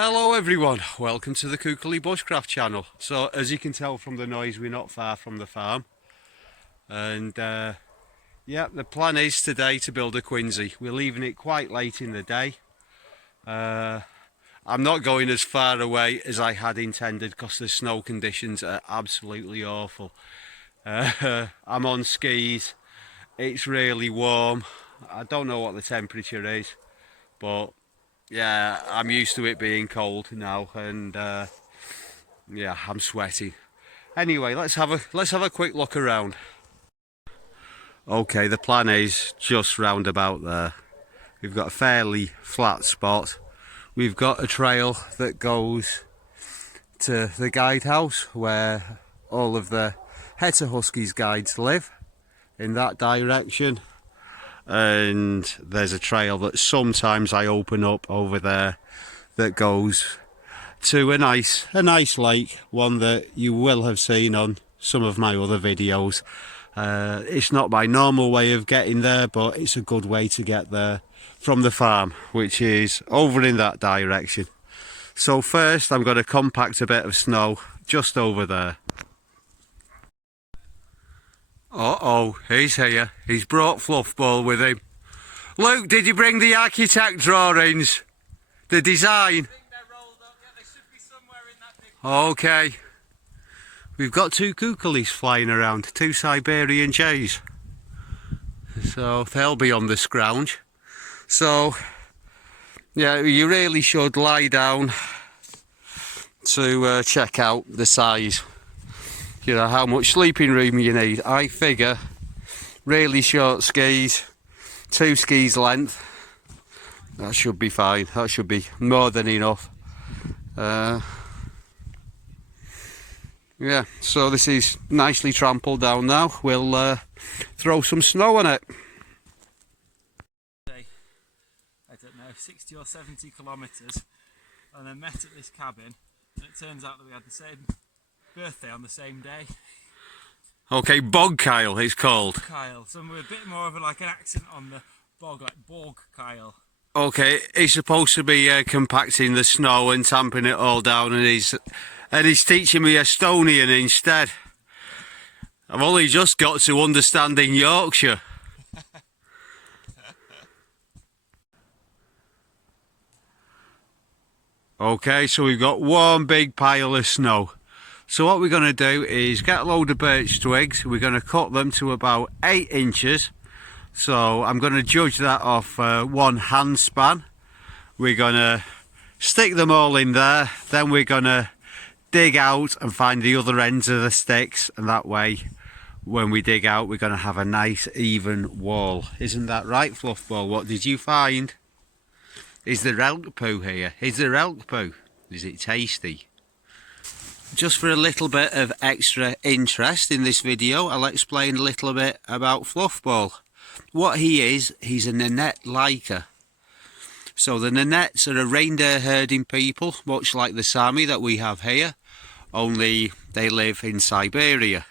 Hello everyone, welcome to the Quinzhee Bushcraft channel. So as you can tell from the noise, we're not far from the farm, and yeah, the plan is today to build a Quinzhee. We're leaving it quite late in the day. I'm not going as far away as I had intended because the snow conditions are absolutely awful. I'm on skis, it's really warm. I don't know what the temperature is, but yeah, I'm used to it being cold now, and yeah, I'm sweating. Anyway, let's have a quick look around. Okay, the plan is just round about there. We've got a fairly flat spot. We've got a trail that goes to the guide house where all of the Heta Huskies guides live, in that direction. And there's a trail that sometimes I open up over there that goes to a nice lake, one that you will have seen on some of my other videos. It's not my normal way of getting there, but it's a good way to get there from the farm, which is over in that direction. So first I'm going to compact a bit of snow just over there. Uh-oh, he's here. He's brought Fluffball with him. Luke, did you bring the architect drawings? The design? I think they're rolled up. Yeah, they should be somewhere in that big... Okay. We've got two Quinzees flying around, two Siberian jays. So they'll be on the scrounge. So, yeah, you really should lie down to check out the size. You know, how much sleeping room you need. I figure really short skis, 2 skis length, that should be fine. That should be more than enough. Yeah, so this is nicely trampled down now. We'll throw some snow on it. I don't know, 60 or 70 kilometres, and then met at this cabin, and it turns out that we had the same birthday on the same day. Okay, Bog Kyle it's called. Kyle, so we're a bit more of like an accent on the bog, like Bog Kyle. Okay, he's supposed to be compacting the snow and tamping it all down, and he's teaching me Estonian instead. I've only just got to understanding Yorkshire. Okay, so we've got one big pile of snow. So what we're going to do is get a load of birch twigs. We're going to cut them to about 8 inches. So I'm going to judge that off 1 hand span. We're going to stick them all in there. Then we're going to dig out and find the other ends of the sticks. And that way, when we dig out, we're going to have a nice even wall. Isn't that right, Fluffball? What did you find? Is there elk poo here? Is there elk poo? Is it tasty? Just for a little bit of extra interest in this video, I'll explain a little bit about Fluffball. What he is, he's a Nanette liker. So the Nanettes are a reindeer herding people, much like the Sami that we have here, only they live in Siberia.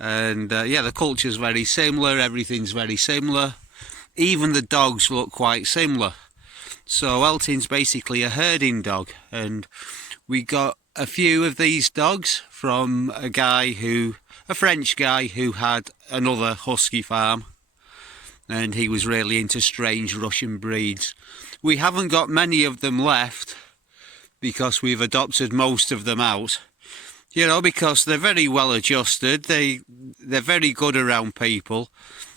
And yeah, the culture's very similar, everything's very similar. Even the dogs look quite similar. So Eltin's basically a herding dog, and we got a few of these dogs from a French guy who had another husky farm, and he was really into strange Russian breeds. We haven't got many of them left because we've adopted most of them out, you know, because they're very well adjusted, they're very good around people,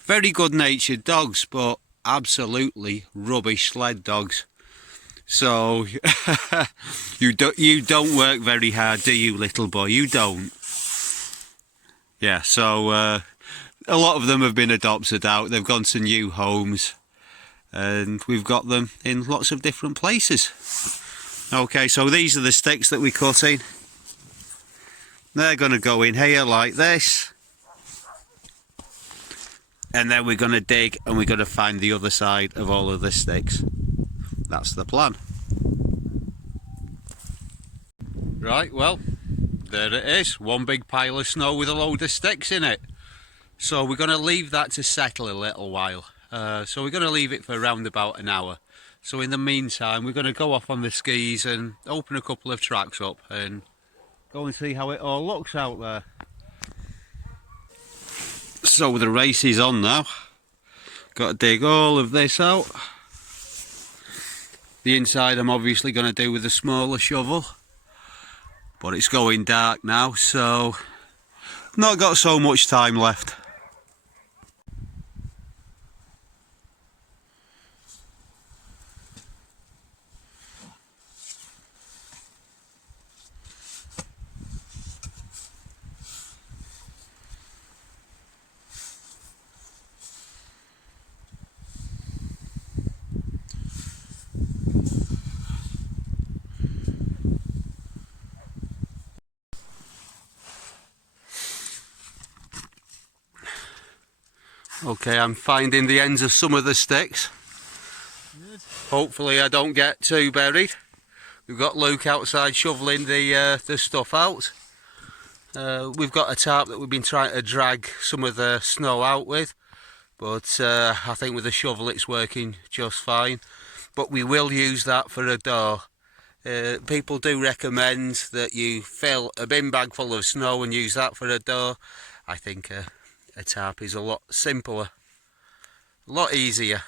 very good natured dogs, but absolutely rubbish sled dogs. So you don't work very hard, do you, little boy? You don't. Yeah, so a lot of them have been adopted out. They've gone to new homes, and we've got them in lots of different places. Okay, so these are the sticks that we're cutting. They're going to go in here like this, and then we're going to dig and we're going to find the other side of all of the sticks. That's the plan. Right, well, there it is. One big pile of snow with a load of sticks in it. So we're going to leave that to settle a little while. So we're going to leave it for around about an hour. So in the meantime, we're going to go off on the skis and open a couple of tracks up and go and see how it all looks out there. So the race is on now. Got to dig all of this out. The inside I'm obviously going to do with a smaller shovel, but it's going dark now, so not got so much time left. Okay, I'm finding the ends of some of the sticks. Good. Hopefully I don't get too buried. We've got Luke outside shoveling the stuff out. We've got a tarp that we've been trying to drag some of the snow out with, but I think with the shovel it's working just fine. But we will use that for a door. People do recommend that you fill a bin bag full of snow and use that for a door. I think a tarp is a lot simpler, a lot easier.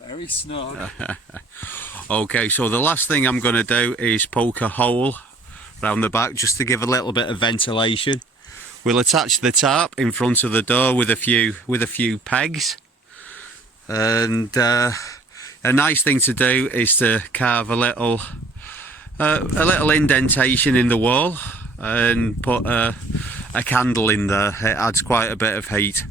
Very snug. Okay, so the last thing I'm going to do is poke a hole around the back just to give a little bit of ventilation. We'll attach the tarp in front of the door with a few pegs, and a nice thing to do is to carve a little indentation in the wall and put a candle in there. It adds quite a bit of heat,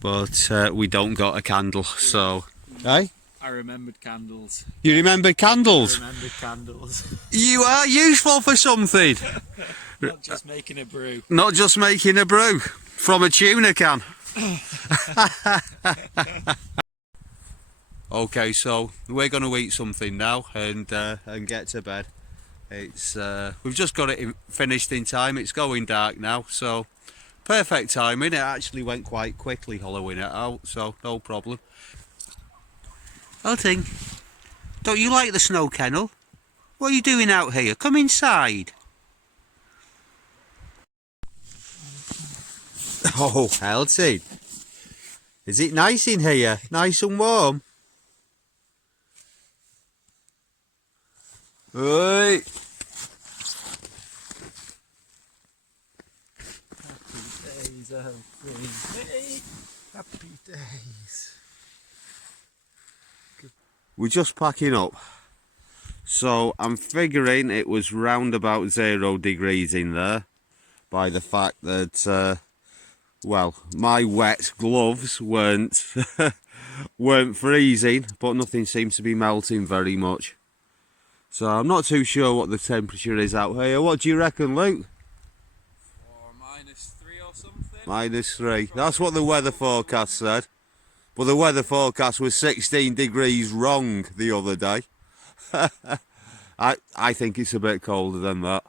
but we don't got a candle, so. Hey? I remembered candles. You remembered candles? I remembered candles. You are useful for something. Not just making a brew. Not just making a brew from a tuna can. Okay, so we're going to eat something now and get to bed. It's we've just got it finished in time. It's going dark now, so perfect timing. It actually went quite quickly hollowing it out, so no problem. Elting, don't you like the snow kennel? What are you doing out here? Come inside. Oh, Elting, is it nice in here? Nice and warm? Oi! Happy days of Quinzee. Happy days. We're just packing up, so I'm figuring it was round about 0 degrees in there by the fact that well, my wet gloves weren't freezing, but nothing seems to be melting very much, so I'm not too sure what the temperature is out here. What do you reckon, Luke? Or -3 or something? -3, that's what the weather forecast said. But the weather forecast was 16 degrees wrong the other day. I think it's a bit colder than that.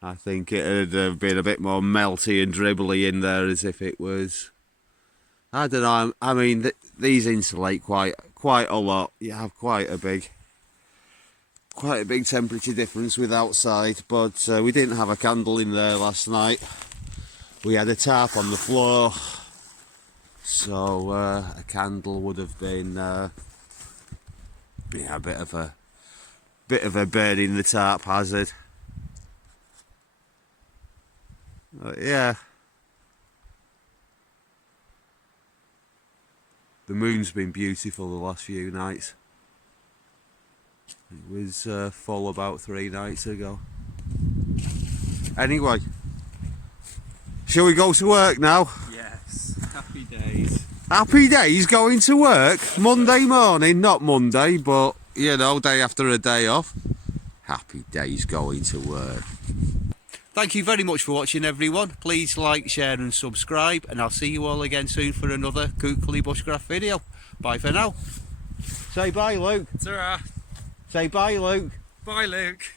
I think it'd have been a bit more melty and dribbly in there, as if it was, I don't know, I mean these insulate quite a lot. You have quite a big temperature difference with outside, but we didn't have a candle in there last night. We had a tarp on the floor. So a candle would have been yeah, a bit of a burning the tarp hazard. Yeah, the moon's been beautiful the last few nights. It was full about 3 nights ago. Anyway, shall we go to work now? Yes, happy days. Happy days going to work? Monday morning, not Monday, but you know, day after a day off. Happy days going to work. Thank you very much for watching, everyone. Please like, share and subscribe, and I'll see you all again soon for another Kookly Bushcraft video. Bye for now. Say bye, Luke. Ta-ra. Say bye, Luke. Bye, Luke.